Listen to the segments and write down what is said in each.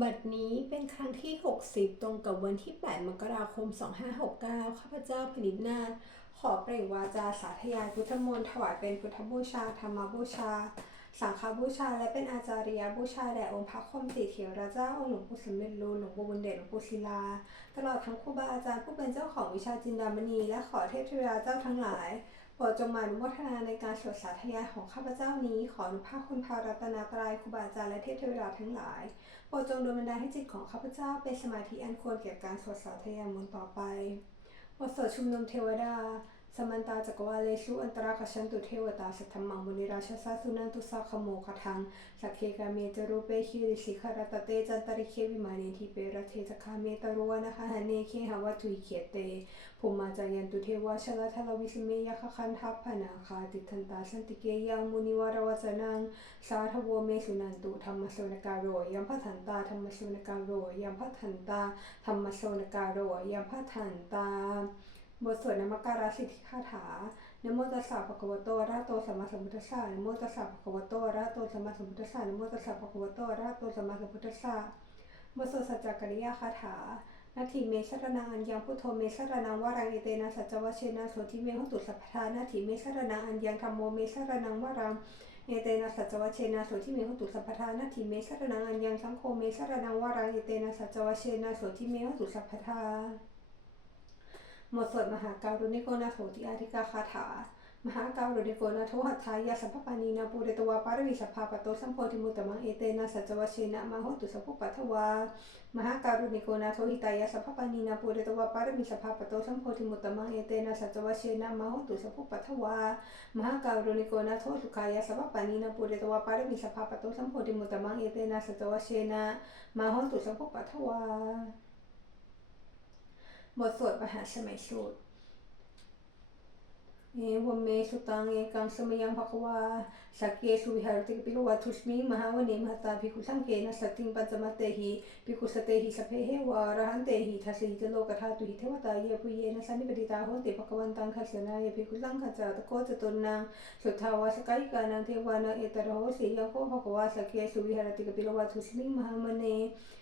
บัดนี้เป็นครั้งที่ 60 ตรงกับวันที่ 8 มกราคม 2569 ข้าพเจ้าพนิษนาถขอเปล่งวาจาสาธยายพุทธมนต์ถวายเป็นพุทธบูชา ธรรมบูชา สังฆบูชา และเป็นอาจาริยบูชาแด่องค์พระคมติเถระเจ้าองค์หลวงปู่สมเด็จรูหลวงปู่บุญเดชหลวงปู่ศิลา ตลอดทั้งครูบาอาจารย์ผู้เป็นเจ้าของวิชาจินดามณี และขอเทพเทวดาเจ้าทั้งหลาย โปรดจงหมายนุโมทนาในการสวดสาธยายของข้าพเจ้านี้ ขออนุภาพคุณพารัตนาตรัยครูบาอาจารย์และเทพเทวดาทั้งหลายโปรดจงดลบันดาลให้จิตของข้าพเจ้าเป็นสมาธิอันควรเกี่ยวกับการสวดสาธยายมนต่อไปบทสวดชุมนุมเทวดา สมันตาจักวาเลสุอันตรคัชันตุเทวตาสัทธมังมุนิราชสาสุนันตุสาขโมคทังสักเคกาเมจรูเปหิริสิขารตเตจันตริเควิมานิทิเปรเทจคาเมตรวนะคะหเนเคหวัตุยเขเตภูมาจายันตุเทวชลทลวิสเมยคคันทัพพนาคาติทันตาสันติเกยังมุนิวารวจนังสาทวเมสุนันตุธรรมโสนการโรยัมพัทันตาธรรมโสนการโรยัมพัทันตาธรรมโสนการโรยัมพัทันตา บทสวดนมักการสิทธิคาถานโมตัสสะภะคะวะโตอะระหะโตสัมมาสัมพุทธัสสะนโมตัสสะภะคะวะโตอะระหะโตสัมมาสัมพุทธัสสะนโมตัสสะภะคะวะโตอะระหะโตสัมมาสัมพุทธัสสะบทสวดสัจจกริยคาถานาทีเมชรนังอัญญังพุทโธเมชรนังวารังเอเตนะสัจจวชเชนะโสทิเมหุตุสัพพทานาทีเมชรนังอัญญังธรรมโมเมชรนังวารังเอเตนะสัจวชเชนะโสทิเมหุตุสัพพทานาทีเมชรนังอัญญังสังโฆเมชรนังวารังเอเตนะสัจวชเชนะโสทิเมหุตุสัพพทา หมดสดมหาการุณิโกนาโถติอาธิกาคาถา มหาการุณิโกนาโถหัตถายาสัพพปานีนาปูเรตวาปารวิสัพพาปโตสัมโพธิมุตมังเอเตนะสัจจวชเชนะมาโหตุสัพพุปัทวามหาการุณิโกนาโถหิตายาสัพพปานีนาปูเรตวาปารวิสัพพาปโตสัมโพธิมุตมังเอเตนะสัจจวชเชนะมาโหตุสัพพุปัทวามหาการุณิโกนาโถสุขายาสัพพปานีนาปูเรตวาปารวิสัพพาปโตสัมโพธิมุตมังเอเตนะสัจจวชเชนะมาโหตุสัพพุปัทวา บทสวดมหาสมัยสูตรเอวเมสุตังเอกังสมยังภควาสักเกสุวิหารติปิโกวัตุสมิมหาวเนมหตาภิกุสังเกนะสติงปัจจมเตหิภิกุสเตหิสเพเหวารหันเตหิทัสสิจโลกธาตุหิเทวตาเยปุเยนะสันนิปติตาโหติภควันตังคัสนายภิกุสังขจาตโกจตุนังสุทาวาสกายกานังเทวานังเอตระโหสียังโคภควาสักเกสุวิหารติปิโกวัตุสมิมหามหตาภิกขุสังเขนะสัตถิงปัจจมหามเน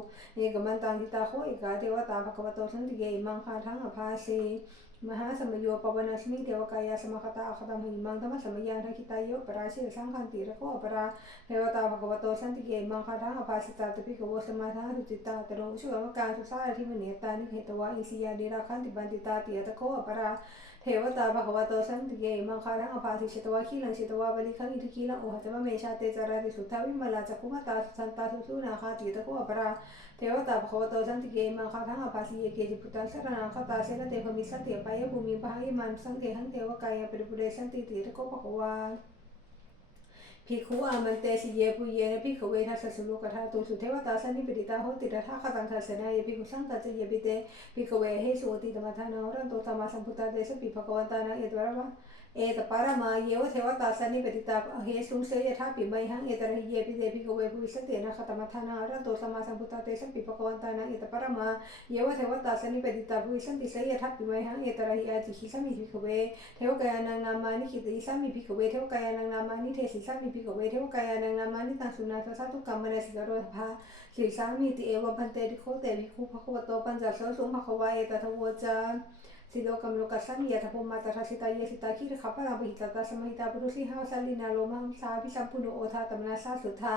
เสยทาปินามาพลวาปุริโสสัมมิชิตังวาภาหังภาษาเรยภาตัวาภาหังสัมมิเชยเอวเมวสุทธาวาเสสุเทเราภควโตปุริโตปาตุระหังสุตะโคตาเทางอภิวาเจตวาเอกมันตังทิตาโคเอกาเทวตาภควโตสันติเกมังคาทังอภาสีมหาสมโยปวนาสมิเทวกายาสมคตาอคตมหิมังธรรมสมยังทักิตายโยปราชิสังขันติระโคปราเทวตาภควโตสันติเกมังคาทังอภาสิตาตุปิกโวสมาทังสุจิตาตโรชุกมการสุสาทิมเนตานิเหตวาอิสิยานิราคันติบันติตาติยตโคปราเทวตาสมังคาทังอภาสิชตวาขีลังชิตวาบริคังอิทุกีลังโอหัตมะเมชาเตจาราติสุทธาวินสิยตโคปราเทวตาภควโตสันติเกมังคาทังอาสิเยเกจิปุตตังสรา เสนเตภมิสันติปายภูมิปหายมันสังเกหังเทวกายปริปุเรสันติติระโก ภิกขุอามันเตสิเยปุเยนะภิกขเวทัสสุโลกทาตุสุเทวตาสันนิปติตาโหติระทาคตังทัสสนาเยภิกขุสังกัจเยปิเตภิกขเวเฮสุติตมัทานารันโตตมาสัมพุทธาเตสปิภควันตานังเอตวรวะ เอตปารามาเยวเทวตาสันนิปติตาเฮสุงเสยทาปิไมหังเอตระหิเยปิเตปิโกเวภุวิ สเตนะคตมัทานารันโตสัมมาสัมพุทธาเตสัพปิปวันตานังเอตปารามาเยวเทวตาสันนิปติตาภุวิสันติเสยทาไมหังเอตระหิอาจิหิสัมมิภิกขเวเทวกายานังนามานิขิติสัมมิภิกขเวเทวกายานังนามานิเทสิสัมมิภิกขเวเทวกายานังนามานิตังสุนาสสะตุกัมมะเนสิกโราสิสัมมิติเอวะพันเตติโคเปัญจโสสุภควาเอตทวจาสิโลกัมโลกัสสัมยะทพมาตทัสสิตายะสิตาคิรขัปปะราภิตตาสมหิตาปุรุสิหาสัลลินาโลมังสาภิสัมปุโนโอทาตมนาสาสุทา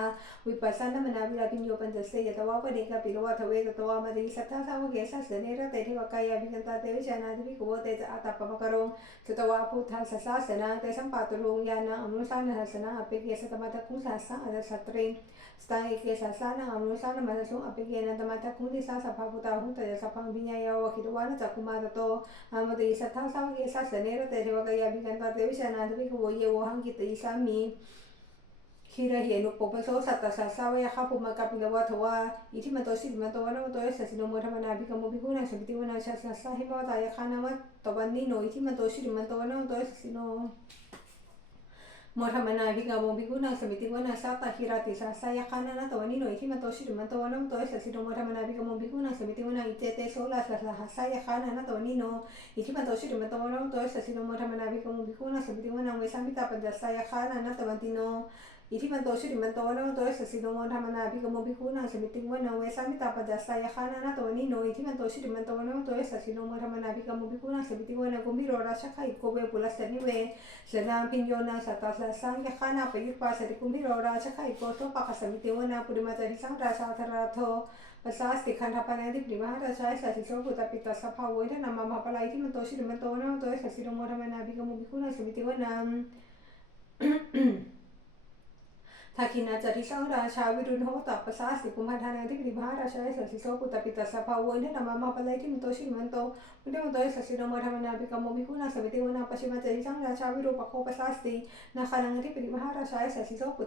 วิปัสสนมนาวิลาปิโยปัญจเสยตวะปเนกะปิโลวะทเวตตวะมะติสัทธาสาวเกสัสเนระเตเทวกายาภิกันตาเตวิชานาทิภิโวเตจะอาตัปะมะกรงสุตวะพุทธัสสะสาสนาเตสัมปาตุโลงยานังอนุสานะหัสนะอภิเกสตมะตะคุสัสะอัสสัตริง Stang ike sasana amrusana masasung apikena tamata kundi sa sapaputa hunta ya sapang binyaya wa kiruwana takumata to amata isa ta sa ke sa sanera te rewa kaya bikan ta te bisa na tabi ko ye wo hang kita isa mi คีระเหียนุปปโสสัตตสัสสาวะคาปุมากัปิลวัตวะอิทิมันโตสิมันโตวันมันโตเอสสิโนโมธรรมนาภิกรรมภิกุณาสมิติวนาช อิทิมันโตสิมันโตวันมันโตเอสสิโนโมธรรมนาภิกรรมภิกุณาสมิติวนาสัตตหิราติสัสสะยคานานาตวันนิโนอิทิมันโตสิมันโตวันมันโตเอสสิโนมนามิตาอิเจเตโสาสัสสะหัสสะยคานานาตวันนิโนอิทิมันโตสิมันโตวันมันโตเอสสิโนโมธรรมนาภิกรรมภิกุณาสมิติวนาเวสัมมิตาปัญจสัยคานานาตวันติโนอิทิมันโตชุติมันโตนะมันโตเอสสิโรราภิกโมภิกขุนังวนาเวสามิตาปัจจัสสายคานานาตวนิโนอิทิมันโตชุติมันโตนะมันโตเสสิโนโมธรรมนาภิกโมภิกขุนังสมิติวนากุมิโรราชคาอิโกเวปุลสนิเวสนามพิญโยนาสัตตาสังยคานาปยุปาสติกุมิโรราชคาอิโกโตปะคสมิติวนาปุริมาจาริสังราชาธราโทภาษาสติคันธปนันติปริมหาราชาสัสิโสกุตปิตาสภาวะทนามาภาปลายที่มันโตชุติมันโตนะมันโตเอสสิโนโมธรรมนาพิกมพิคุนังสมิติวนา ทักขินาจติสังราชาวิรุณโหตัปปะสาสิกุมพันธานังทิปิมหาราชาเอสสิโสก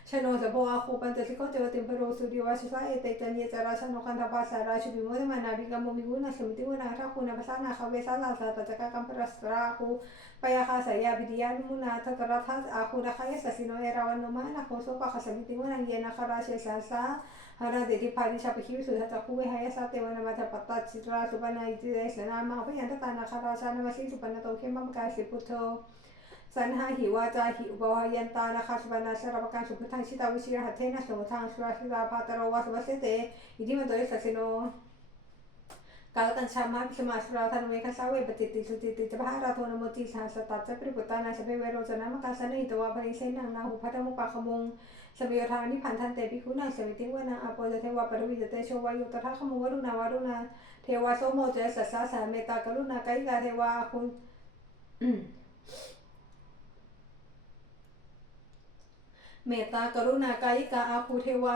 สิโนมธรรมนาภิกรรมมิคุนาสมิติวนาปชิมาจติสังราชาวิรูปโคปะสาสตินาคานังทิปิมหาราชาเอสสิโสกุตปิตาสภาวะ สันหาหิวาจาหิบวายันตานาคาสวานาชรปการสุพุทังชิตาวิชิรหัตเทนะสมุทังสุราชิลาภาตรวาสวัสเตอิทิมันโตยสัสโนกาลตัญชามาพิสมาสราธนเวคัสาเวปติติสติติจพาราโทนโมติสาสตัจจปริปุตตานาสเปเวโรจนะมกาสนิตวาภริเสนังนาหุพัตมุปาขมุงสเปโยธานิพันธันเตปิคุนังสวิติวนังอโปจเทวาปรวิจเตโชวายุตถาขมุวรุณาวารุณาเทวาโสโมเจสัสสาสาเมตากรุณากายิกาเทวาคุณ เมตตากรุณากายิกาอาคูเทวา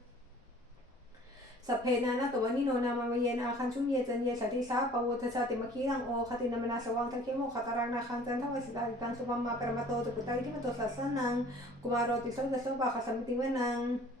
โนชุติมันโตพิธมากายโยยสัสสิโสทัสเ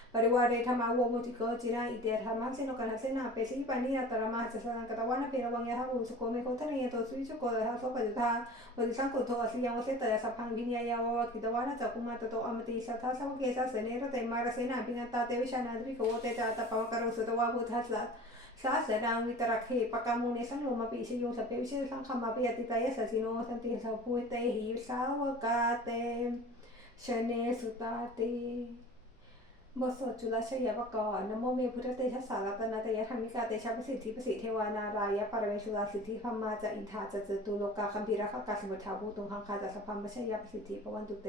าหาริโตปริวาริโตเตสัพเพวิกันเตสินเทเทเวสัพพะเกมาราเสนาภิกามีปันสกันหัสสมติยังเอทคันหัตถาพันธัตตระเคนะปันธมาทุโมสมันตาปริวาเรธรรมาวโมติโกจินาอิเตธรรมะเสนกันเสนาเปสิปานิยตระมาจะสังกตวานะเพรวังยะทาวุสโกเมโคทะเนยโตสุวิชโกทาโสปัจจทาวดิสังกุโทอสิยังวเสตยสัพพังวิญญายาวะกิตวานะจักกุมาตโตอมติสัทธาสวเกสะเสเนรเตมารเสนาปินันตาเตวิชานาดริโกเตาต บทสวดจุลชยปกรณ์นโมเมพุทธเตชะสารัตนาเตยธรรมิกาเตชะประสิทธิประสิทธิเทวานารายะปรเมชุลาสิทธิพมาจะอินทาจะจตุโลกาคัมภีรคกาสมุทธาภูตุงคังคาจะสพัมมชยประสิทธิปวันตุเต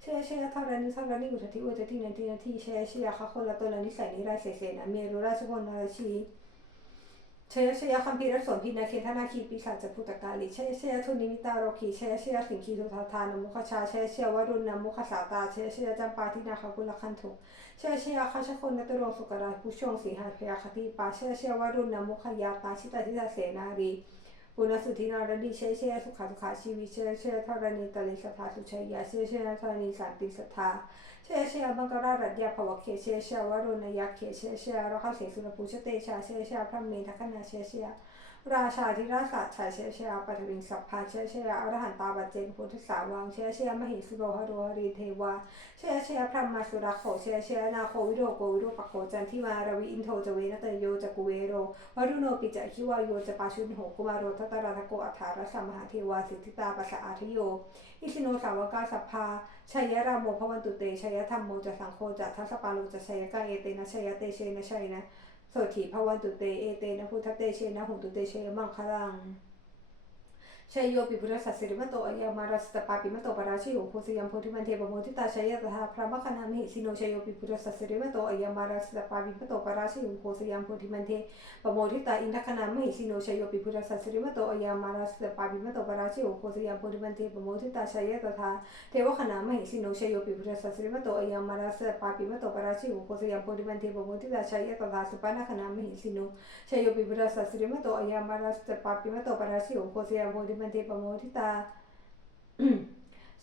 เชยเชยทารานิทารานิอุทธิอุทธินันทินันทีเชยเชยคะคนละตัวละนิสัยนิไรเสเสนะเมรุราชพลนาราชี ชยชยคัมภีรสนพินาเคธนาคีปิศาจพุตกาลิชยชยทุนิมิตาโรคีชยชยสิงคีทุทาทานมุขชาชยชยวรุณนมุขสาตาชยชยจัมปาทินาคกุลคันทุชยชยคาชคนนตโรสุกราผู้ชงสีหาพยาคติปาชยชยวรุณนมุขยาตาชิตาทิตาเสนารี ปุณสุธินารดีเชยเชยสุขาสุขาชีวิเชยเชยธรณีตลิสทาสุชัยยาเชยเชยธรณีสันติสัทธาเชยเชยบังกรารัตยาภวเคเชยเชยวรุณยักเคเชยเชยรคเสสุนภูชเตชาเชยเชยพระเมธคณาเชยเชย ราชาธิราชาชายเชชยปัทวิงสัพพาเชชยอรหันตาบัจเจนพุทธสาวังเชชยมหิสุโรหโรหรีเทวาเชชยพระมาสุรักโขเชชยนาโควิโรโกวิโรปโคจันทิมารวิอินโทจเวนเตโยจกุเวโรวรุโนปิจัคิวายโยจปาชุนโหกุมารโรทัตราทโกอัฏฐารสมหาเทวาสิทธิตาปัสสะอาทิโยอิสิโนสาวกาสัพพาชัยรามโมภวันตุเตชัยธรรมโมจะสังโฆจะทัสสปาโลจะชัยกาเอเตนะชัยเตเชนะชัยนะ โสถีภวันตุเตเอเตนะพุทธเตเชนะหุนตุเตเชมังคลัง ชัยโยปิพุทธสัสสิริมโตอายามารัสตปาปิมโตปราชิโอโพสิยัมโพธิมันเทปโมทิตาชัยตถาพระมคณามิสิโนชัยโยปิพุทธสัสสิริมโตอายามารัสตปาปิมโตปราชิโอโพสิยัมโพธิมันเทปโมทิตาอินทคณามิสิโนชัยโยปิพุทธสัสสิริมโตอายามารัสตปาปิมโตปราชิโอโพสิยัมโพธิมันเทปโมทิตาชัยตถาเทวคณามิสิโนชัยโยปิพุทธสัสสิริมโตอายามารัสตปาปิมโตปราชิโอโพสิยัมโพธิมันเทปโมทิตาชัยตถาสุปนาคณามิสิโนชัยโยปิบุระสัสริมโตอายามารัสตปาปิมโตปราชิโอโคเซียโมดิมันเทปโมทิตา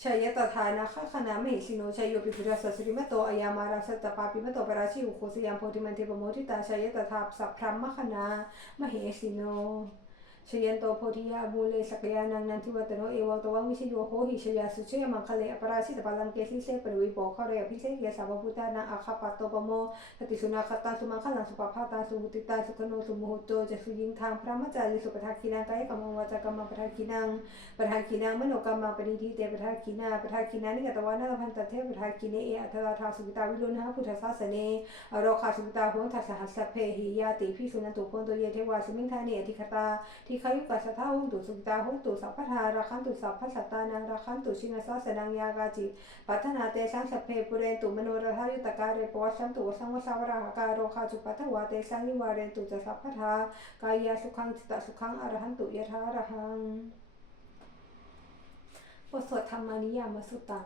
ชัยตถานาคขนามิสิโนชัยโยปิบุระสัสริมโตอายามาราสตปาปิมโตปราชิโอโคสยามโพธิมันเทปโมทิตาชัยตถาสัพพรมมขนามเหสิโน ชยันโตโพธิยาบูเลสกยานังนันทิวัตโนเอวตวังวิชโยโหหิชยาสุชยมังคเลอปราชิตปาลังเกสิเสปริวิโปขเรอภิเศษยสาวพุทธานาอาคาปัตโตปโมสติสุนาคตาสุมังคลังสุปภาตาสุหุติตาสุขโนสุโมโหโตจะสุยิงทางพระมจาริสุปทาคินังกายกรรมวาจากรรมปทาคินังปทาคินังมโนกรรมปณิทิเตปทาคินาปทาคินานิกตวานาพันตเทปทาคิเนเออัทราทาสุวิตาวิรุณหพุทธศาสเนอโรคาสุวิตาโหนทัสหัสเพหิยาติพิสุนันตุโพนโตเยเทวาสุมิงทาเนอธิคตาทิขายุกัสสะทาหุนตุสุตาหุนตุสัพพทาราคันตุสัพพสัตตานังราคันตุชินสาสนังยากาจิปัทนาเตสังสัพเพปุเรนตุมโนรทายุตการเรปวัสันตุสังวสาวราหการโรคาจุปัทวาเตสังนิวาเรนตุจะสัพพทากายาสุขังจิตตสุขังอรหันตุยะทารหังบทสวดธรรมานิยามสุตัง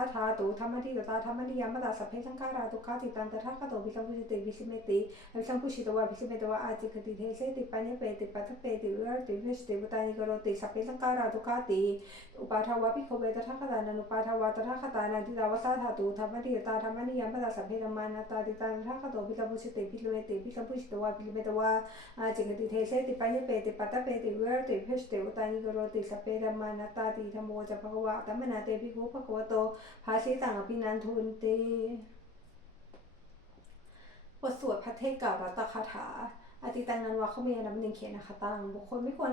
สิภิกขุโวติปทันเตติเตภิกขุภควโตปัญจโสสุงภควาเอตัทโวเจ้าปาทวาภิกขุเวตถาคตาตถาคตานานิตาวสาธาตุธรรมทิยตาธรรมนิยามตัสสเพสังขารานิจาติตังตถาคตปิสัมพุชติภิเมติอภิสัมพุชิตวาภิสเมตวาอจิคติเทเสติปัญญเปติปัตตเปติวิรติวิหติอุตานิกรติสัพเพสังขาราติปาทวาภิกขุเวตถาคตานานุปาทวาตถาคตานังทิตวสาธาตุธรรมทิตตาธรรมนิยามตัสสเพสังขาราตุคาติตังตถาคตปิสัมพุชติภิสเมติอภิสัมพุชิตวาภิสเมตวาอจิคติเทเสติปัญญเปติปัตตเปติวิรติวิหติอุตานิกรนติสัพเพสังขาราตุคาติอุปาทวะภิกขเวตถาคตานันุปาทวะตถาคตานันทิตาวสาธาตุธรรมทิตาธรรมนิยมปตสัพเพธรรมานาตาติตังตถาคตปิสัมพุชติภิเวติภิสัมพุชิตวาภิลเมตวาอาจิกติเทเสติปัญญเปติปัตเปติวิรติวิหติอุตานิกรติสัพเพธรรมานาตาติธรรมโมจะภควะตัมมนาเตภิกขุภควโตภาสิตังอภินันทุนเตบทสวดพระเทศกับรัตคาถาอติตังนันวะเขามีนับหนึ่งเขียนนะคะตังบุคคลไม่ควร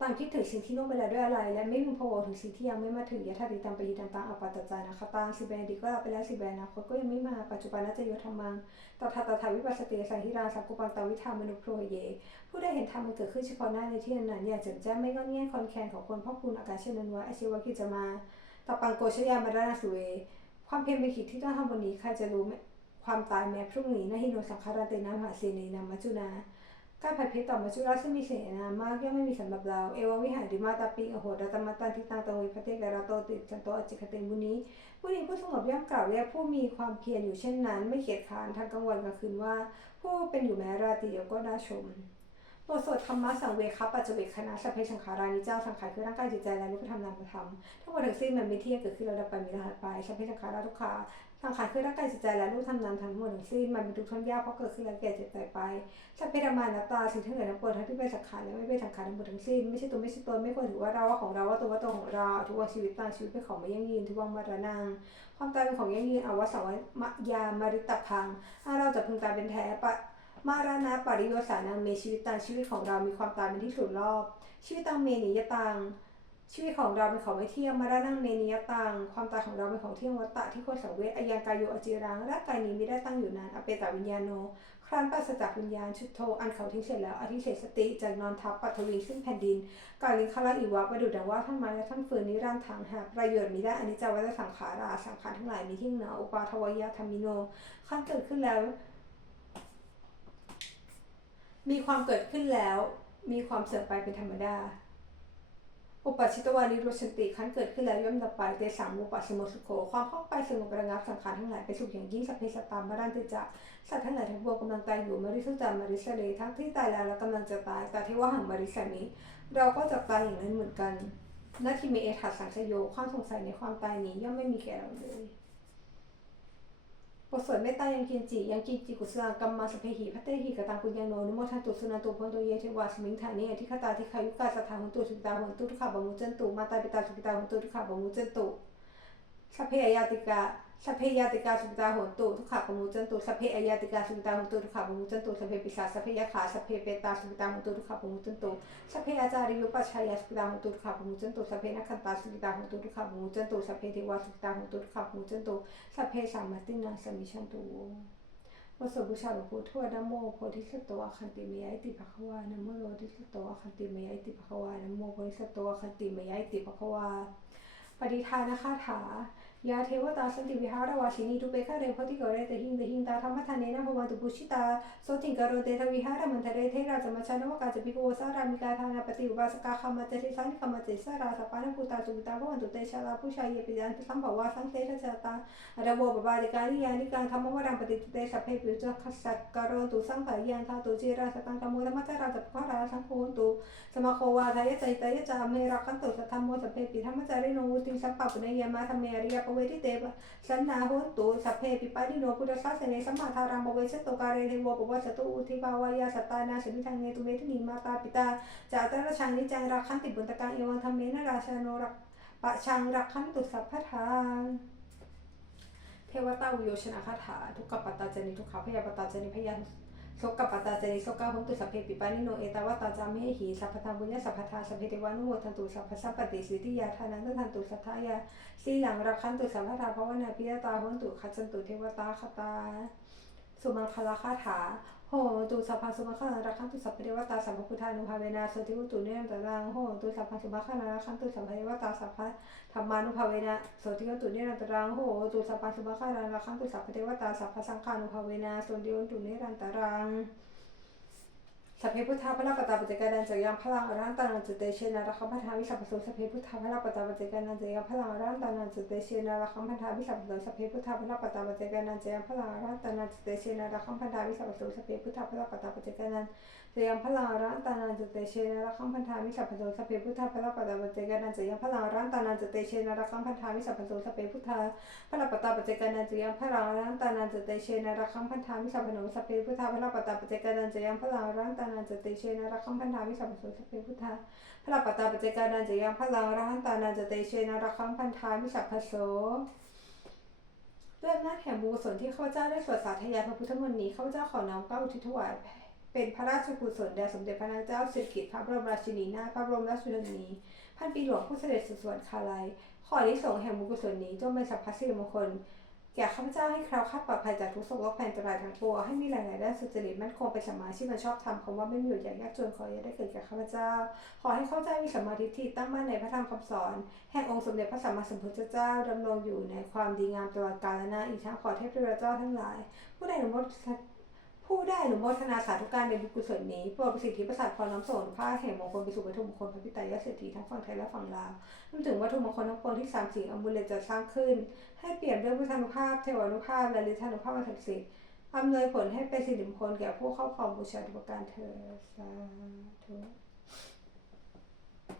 ต่างคิดถึงสิ่งที่ล่วงไปแล้วด้วยอะไร และไม่มีพอถึงสิ่งที่ยังไม่มาถึงยะถาติตามปยิตันตังอปัตตจานะคะตังสิแบนดีก็ไปแล้วสิแบนอนาคตก็ยังไม่มาปัจจุบันน่าจะโยธรรมังตถาตถาวิปัสสติสังหิราสักกุปังตวิธามนุโพรเย ผู้ได้เห็นธรรมมันเกิดขึ้นเฉพาะหน้าในที่นั้นอยากจะแจ้งไม่งอนแง่คอนแคนของคนพ่อคุณอาการเช่นนั้นว่าอาชีวกิจจะมา ตปังโกชยามาราสุเว ความเพียรเป็นขีดที่ต้องทำวันนี้ใครจะรู้ไหมความตายแม้พรุ่งนี้นะฮิโนสังคาราเตนามหาเสนีนามัจจุนาการผัดเพต่อมัจจุราชซึ่งมีเสนามากย่อมไม่มีสำหรับเรา เอววิหารดิมาตาปิงอโหรัตมัตตันทิตังตังวิพัเตกราโตติจันโตอจิคเตมุนีผู้นี้ผู้สงบย่อมกล่าวเรียกผู้มีความเพียรอยู่เช่นนั้น ไม่เกียจค้านทางกลางวันกลางคืนว่า ผู้เป็นอยู่แม้ราตรีเดียวก็น่าชม บทสวดธรรมะสังเวคปัจเจเวคคณะสัพเพสังขารานิเจ้าสังขารคือร่างกายจิตใจและรูปธรรมนามธรรมทั้งหมดทั้งสิ้นมันมีเที่ยงเกิดขึ้นแล้วดับไปมีรหัสไปสัพเพสังขาราทุกขาสังขารคือร่างกายจิตใจและรูปธรรมนามธรรมทั้งหมดทั้งสิ้นมันเป็นทุกข์ทนยากเพราะเกิดขึ้นแล้วแก่เจ็บตายไปสัพเพธรรมานัตตาสิ่งทั้งหลายทั้งปวงทั้งที่เป็นสังขารและไม่เป็นสังขารทั้งหมดทั้งสิ้นไม่ใช่ตัวไม่ใช่ตนไม่ควรถือว่าเราว่าของเราว่าตัวว่าตัวของเราทุกวันชีวิตต่างชีวิตเป็นของไม่ยั่งยืนทุกวันมรณะความตายเป็นของยั่งยืนอวสาวมยามาริตพังถ้าเราจะพึงตายเป็นแท้ปะ มารานะปริโยสานังเมชีวิตตังชีวิตของเรามีความตายเป็นที่สุดรอบ ชีวิตตังเมนิยตังชีวิตของเราเป็นของไม่เที่ยงมารานังเมนิยตังความตายของเราเป็นของเที่ยงวัตตะที่โคตรสังเวชอายังกายโยอจิรังร่างกายนี้ไม่ได้ตั้งอยู่นานอเปตาวิญญาโน ครั้นปราศจากวิญญาณชุดโทอันเขาทิ้งเสร็จแล้วอธิเศษสติจากนอนทับปัทวีซึ่งแผ่นดินกาลิงคละอีวะประดุดังว่าท่านไม้และท่านฟืนนิรันดร์ทางหาประโยชน์มีได้อนิจจวัตสังขาราสังขารทั้งหลายมีที่เหนืออุปาทวยธรรมิโนขั้นเกิดขึ้นแล้ว มีความเกิดขึ้นแล้ว มีความเสื่อมไปเป็นธรรมดา อุปชิตวานิโรชนติขั้นเกิดขึ้นแล้วย่อมดับไปเตสังมุปัสสโมสุโกความเข้าไปสงบระงับสังขารทั้งหลายไปสุขอย่างยิ่งสัพเพสตามมารันติจะสัตว์ทั้งหลายทั้งปวงกำลังตายอยู่มาริสุจามาริสเลทั้งที่ตายแล้วและกำลังจะตายแต่ที่ว่าหังมาริสามิเราก็จะตายอย่างนั้นเหมือนกันนาทีเมเอทัสสังสโยความสงสัยในความตายนี้ย่อมไม่มีแก่เราเลย บทสวดเมตตายังกินจิยังกินจิกุศลากัมมาสเพหิพัตเตหิกตังปุญญาโนนุโมทันตุสุนันตุพนตุเยเทวาสมิงฐานิอธิคตาทิคายุกาสถาหุนตุสุกตาหุนตุทุกขาบมุจันตุมาตาปิตาสุกิตาหุนตุทุกขาบมุจันตุสัพเพอายาติกา สัพเพยติกาสุตาโหตุทุกขาบามุจันตุสัพเพอยติกาสุตาโหตุทุกขาบามุจันตุสัพเพปิสาสัพเพยขาสัพเพเปตาสุตาโหตุทุกขาบามุจันตุสัพเพอาจาริยุปัชชายสุตาโหตุทุกขาบามุจันตุสัพเพนักขันตาสุตาโหตุทุกขาบามุจันตุสัพเพเทวาสุตาโหตุทุกขาบามุจันตุสัพเพสามัตินาสมิชันตุวสบูชาหลวงปู่ทวดนโมโพธิสัตวะคันติเมยะอิติภะควานโมโพธิสัตวะคันติเมยะอิติภะควานโมโพธิสัตวะคันติเมยะอิติภะควาปฏิทานคาถา ยาเทวตาสันติวิหารวาสินีทุเปคะเรพติกเรตหิงเตหิงตาธรรมทานเนนะภวันตุปุชิตาโสติงกโรเตทวิหารมันเทเรเทราจมัชานวกาจปิโกสารามิกาทานาปฏิอุบาสกาคามาเจริสานิคามาเจสาราสปานะปุตาสุตาภวันตุเตชะลาผู้ชายเยปิยันตุสัมภวาสังเตชะตาอรโวบาลิการิยานิการธรรมวรังปฏิติเตสัพเพปิจคัสสะกโรตุสังขยันทาตุจิราสตังธรรมโมธรรมจาราสัพพราสังโฆตุสมโควาทายะใจตายะจามเมรักขันตุสัทธรรมโมสัพเพปิธรรมจาริโนติสัพพะปุเนยมาธรรมเมริยปเวทิเตปสันนาโหตุสัพเพปิปานิโนพุทธศาสเนสัมมาทารังบเวสตุการเรเทวปวัสตุอุทิภาวายาสตานาสมิทังเนตุเมตุนีมาตาปิตาจาตระชังนิจังรักขันติบุตตกังเอวังธรรมเมนะราชาโนรักปะชังรักขันตุสัพพทานเทวตาวิโยชนะคาถาทุกขปัตตาจนิทุกขพยาปัตตาจนิพยา สกปัตตาจริสกาหุนตุสัพเพปิปานิโนเอตาวตาจามเมหิสัพพทาบุญญสัพพทาสัพเพเทวานุโมทันตุสัพพสัพปติสิทธิยาทานันทันตุสัทธายาสีหลังรักขันตุสัพพทาภวนาพิยตาหุนตุขัจจันตุเทวตาคตาสุมังคลาคาถา โหตุสัพพสุมังคลารักขันตุสัพพเทวตาสัพพพุทธานุภาเวนาสติวุตุเนมตรังโหตุสัพพสุมังคลารักขันตุสัพพเทวตาสัพพธรรมานุภาเวนาสติโยตุเนรันตรังโหตุสัพพสุมาขังรักขันตุสัพพเทวตาสัพพสังฆานุภาเวนาสติโยตุเนรันตรัง สัพเพพุทธาพระปตาปัจเจกานันจะยังพลังอรันตานันจเตเชนะระคัมพันธาวิสัพพโสสัพเพพุทธาพระปตาปัจเจกานันจะยังพลังอรันตานันจเตเชนะระคัมพันธาวิสัพพโสสัพเพพุทธาพระปตาปัจเจกานันจะยังพลังอรันตานันจเตเชนะระคัมพันธาวิสัพพโสสัพเพพุทธาพระปตาปัจเจกานัน จะยังพลังร้านตานันจะเตเชนรักขังพันธามิสัพพโสสเพพุทธาพระปตาปเจกานันจะยังพลังร้านตานันจะเตเชนรักขังพันธามิสัพพโสสเพพุทธาพระปตาปเจกานันจะยังพลังร้านตานันจะเตเชนรักขังพันธามิสัพพโสสเพพุทธาพระปตาปเจกานันจะยังพลังร้านตานันจะเตเชนรักขังพันธามิสัพพโสสเพพุทธาพระปตาปเจกานันจะยังพลังร้านตานันจะเตเชนรักขังพันธามิสัพพโสด้วยอำนาจแห่งบุญกุศลที่ข้าพเจ้าได้สวดสาธยายพระพุทธมนต์นี้ข้าพเจ้าขอน้อมเกล้าอุทิศถวาย เป็นพระราชกุศลแด่สมเด็จพระนางเจ้าสิริกิติ์พระบรมราชินีนาถพระบรมราชชนนีพันปีหลวงผู้เสด็จสู่สวรรคาลัยขอที่สงส์แห่งบุญกุศลนี้จงเป็นสัพพสิริมงคลแก่ข้าพเจ้าให้คล้วคาดปลอดภัยจากทุกโศกโรคภัยอันตรายทั้งปวงให้มีหลายๆด้านสุจริตมั่นคงเป็นสมมาชีพมันชอบธรรมคำว่าไม่มีอยู่อย่างยากจนขออย่าได้เกิดแก่ข้าพเจ้า ขอให้เข้าใจมีสมมาทิฏฐิตั้งมั่นในพระธรรมคำสอน แห่งองค์สมเด็จพระสัมมาสัมพุทธเจ้าดำรงอยู่ในความดีงามตลอดกาลและนานอีกทั้งขอเทพเจ้าทั้งหลาย ผู้ใดอนุน ผู้ได้หนุโมทนาสาธุการในบุญกุศลนี้โปรดประสิทธิประสาทพรน้ำส่งผ้าแห่งมงคลไปสู่วัตถุมงคลพระพิตายเศรษฐีทั้งฝั่งไทยและฝั่งลาวรวมถึงวัตถุมงคลทั้งปวงที่สามสิ่งอมุเลจะสร้างขึ้น ให้เปลี่ยนด้วยพุทธานุภาพเทวานุภาพและฤทธานุภาพอันศักดิ์สิทธิ์อำนวยผลให้เป็นสิริมงคลแก่ผู้เข้าครองบูชาทุกประการเธอสาธุ